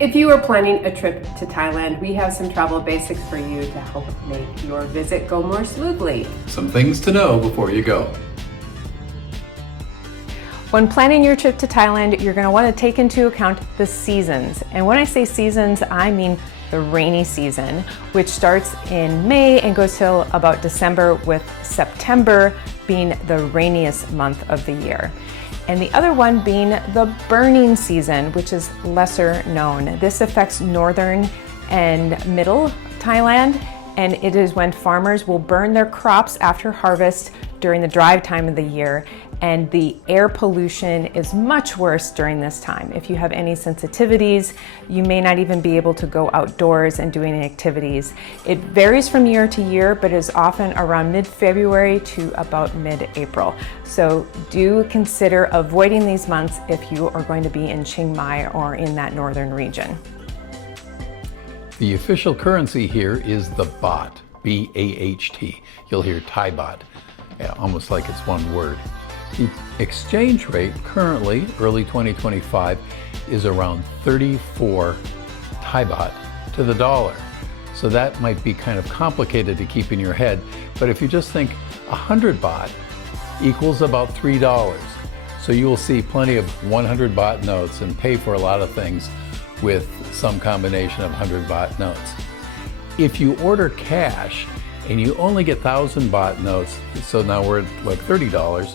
If you are planning a trip to Thailand, we have some travel basics for you to help make your visit go more smoothly. Some things to know before you go. When planning your trip to Thailand, you're going to want to take into account the seasons. And when I say seasons, I mean the rainy season, which starts in May and goes till about December, with September being the rainiest month of the year. And the other one being the burning season, which is lesser known. This affects northern and middle Thailand, and it is when farmers will burn their crops after harvest during the dry time of the year, and the air pollution is much worse during this time. If you have any sensitivities, you may not even be able to go outdoors and do any activities. It varies from year to year, but is often around mid-February to about mid-April. So do consider avoiding these months if you are going to be in Chiang Mai or in that northern region. The official currency here is the baht, B-A-H-T. You'll hear Thai baht, almost like it's one word. The exchange rate currently, early 2025, is around 34 Thai baht to the dollar. So that might be kind of complicated to keep in your head, but if you just think 100 baht equals about $3. So you will see plenty of 100 baht notes and pay for a lot of things with some combination of 100 baht notes. If you order cash and you only get 1,000 baht notes, so now we're at like $30,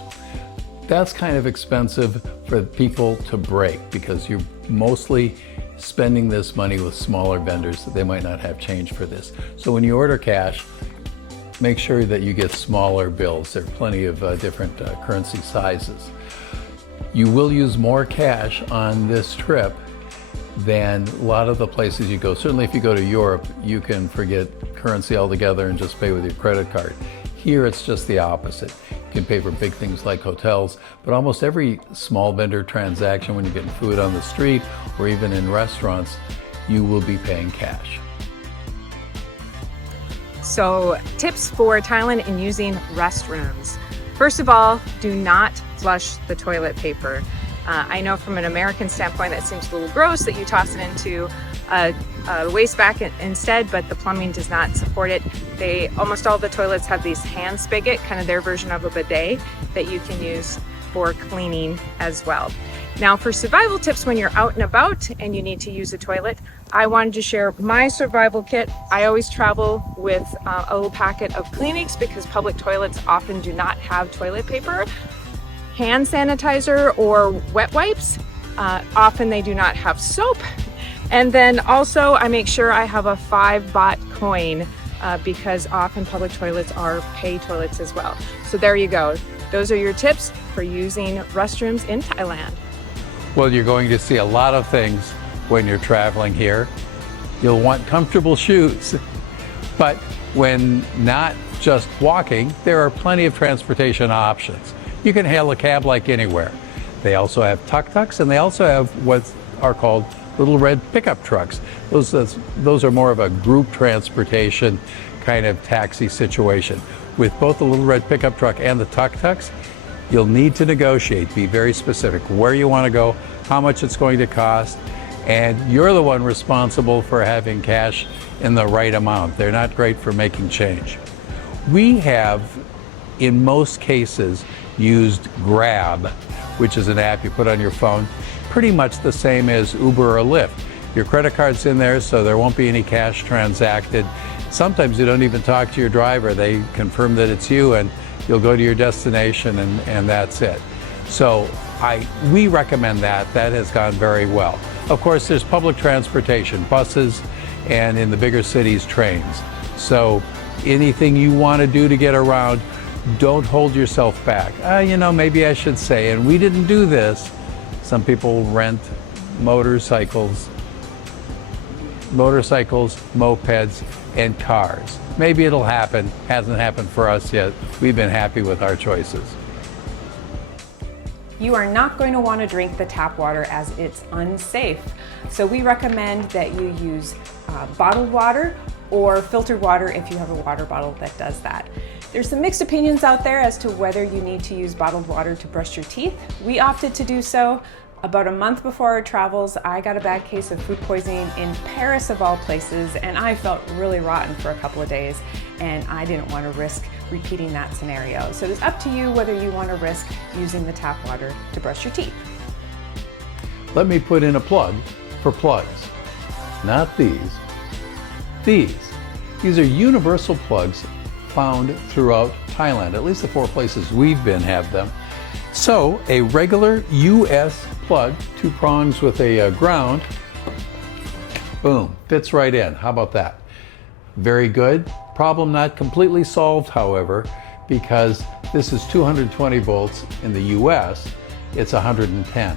that's kind of expensive for people to break because you're mostly spending this money with smaller vendors that they might not have change for this. So when you order cash, make sure that you get smaller bills. There are plenty of different currency sizes. You will use more cash on this trip than a lot of the places you go. Certainly if you go to Europe, you can forget currency altogether and just pay with your credit card. Here it's just the opposite. You can pay for big things like hotels, but almost every small vendor transaction, when you're getting food on the street or even in restaurants, you will be paying cash. So, tips for Thailand in using restrooms. First of all, do not flush the toilet paper. I know from an American standpoint that seems a little gross that you toss it into a waste basket instead, but the plumbing does not support it. Almost all the toilets have these hand spigot, kind of their version of a bidet that you can use for cleaning as well. Now for survival tips when you're out and about and you need to use a toilet, I wanted to share my survival kit. I always travel with a little packet of Kleenex because public toilets often do not have toilet paper. Hand sanitizer or wet wipes. Often they do not have soap. And then also I make sure I have a 5 baht coin because often public toilets are pay toilets as well. So there you go. Those are your tips for using restrooms in Thailand. Well, you're going to see a lot of things when you're traveling here. You'll want comfortable shoes, but when not just walking, there are plenty of transportation options. You can hail a cab like anywhere. They also have tuk-tuks, and they also have what are called little red pickup trucks. Those are more of a group transportation kind of taxi situation. With both the little red pickup truck and the tuk-tuks, you'll need to negotiate, be very specific where you want to go, how much it's going to cost, and you're the one responsible for having cash in the right amount. They're not great for making change. We have, in most cases, used Grab, which is an app you put on your phone, pretty much the same as Uber or Lyft. Your credit card's in there, so there won't be any cash transacted. Sometimes you don't even talk to your driver. They confirm that it's you and you'll go to your destination and that's it. So we recommend that. That has gone very well. Of course, there's public transportation, buses, and in the bigger cities, trains. So anything you want to do to get around, don't hold yourself back. Maybe I should say, and we didn't do this. Some people rent motorcycles, mopeds, and cars. Maybe it'll happen. Hasn't happened for us yet. We've been happy with our choices. You are not going to want to drink the tap water as it's unsafe. So we recommend that you use bottled water or filtered water if you have a water bottle that does that. There's some mixed opinions out there as to whether you need to use bottled water to brush your teeth. We opted to do so. About a month before our travels, I got a bad case of food poisoning in Paris of all places, and I felt really rotten for a couple of days, and I didn't want to risk repeating that scenario. So it's up to you whether you want to risk using the tap water to brush your teeth. Let me put in a plug for plugs. Not these. These are universal plugs found throughout Thailand. At least the 4 places we've been have them. So a regular US plug, 2 prongs with a ground, boom, fits right in. How about that? Very good. Problem not completely solved, however, because this is 220 volts in the US, it's 110.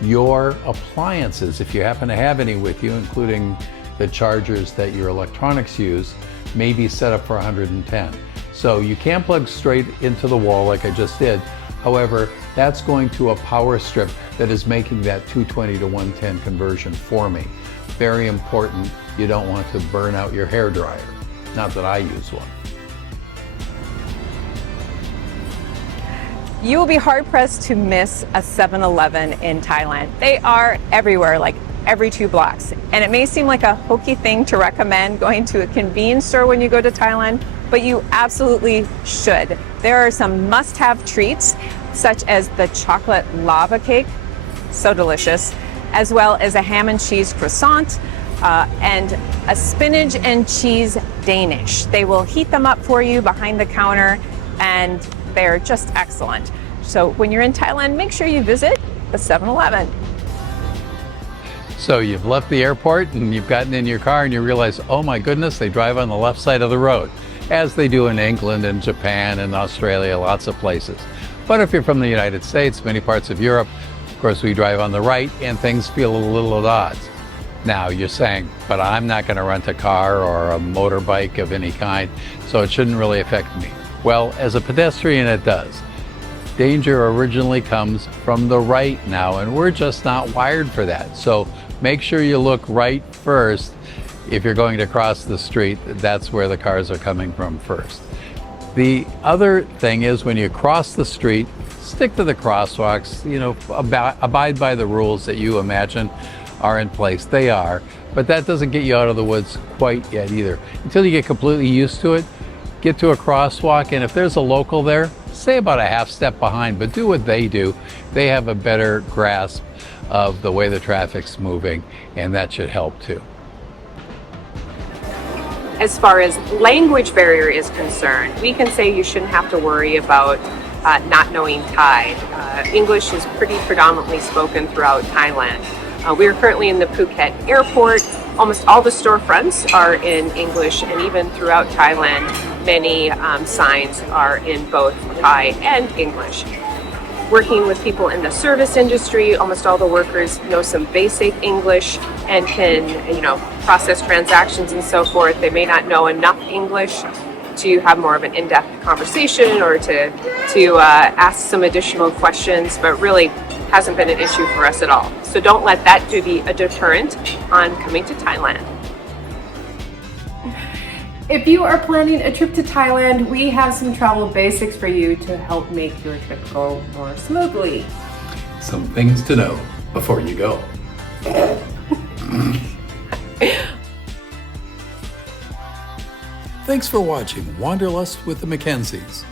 Your appliances, if you happen to have any with you, including the chargers that your electronics use, may be set up for 110. So you can't plug straight into the wall like I just did. However, that's going to a power strip that is making that 220 to 110 conversion for me. Very important. You don't want to burn out your hair dryer. Not that I use one. You will be hard-pressed to miss a 7-Eleven in Thailand. They are everywhere, like every 2 blocks. And it may seem like a hokey thing to recommend going to a convenience store when you go to Thailand, but you absolutely should. There are some must-have treats, such as the chocolate lava cake, so delicious, as well as a ham and cheese croissant, and a spinach and cheese Danish. They will heat them up for you behind the counter, and they're just excellent. So when you're in Thailand, make sure you visit a 7-Eleven. So you've left the airport and you've gotten in your car and you realize, oh my goodness, they drive on the left side of the road, as they do in England and Japan and Australia, lots of places. But if you're from the United States, many parts of Europe, of course, we drive on the right and things feel a little at odds. Now you're saying, but I'm not going to rent a car or a motorbike of any kind, so it shouldn't really affect me. Well, as a pedestrian, it does. Danger originally comes from the right now, and we're just not wired for that. So make sure you look right first. If you're going to cross the street, that's where the cars are coming from first. The other thing is when you cross the street, stick to the crosswalks, abide by the rules that you imagine are in place. They are, but that doesn't get you out of the woods quite yet either. Until you get completely used to it, get to a crosswalk, and if there's a local there, stay about a half step behind, but do what they do. They have a better grasp of the way the traffic's moving, and that should help too. As far as language barrier is concerned, we can say you shouldn't have to worry about not knowing Thai. English is pretty predominantly spoken throughout Thailand. We are currently in the Phuket airport. Almost all the storefronts are in English, and even throughout Thailand, many signs are in both Thai and English. Working with people in the service industry, almost all the workers know some basic English and can, process transactions and so forth. They may not know enough English to have more of an in-depth conversation or to ask some additional questions, but really hasn't been an issue for us at all. So don't let that be a deterrent on coming to Thailand. If you are planning a trip to Thailand, we have some travel basics for you to help make your trip go more smoothly. Some things to know before you go. Thanks for watching Wanderlust with the Mackenzies.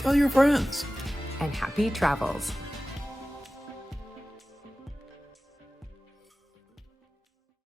Tell your friends. And happy travels.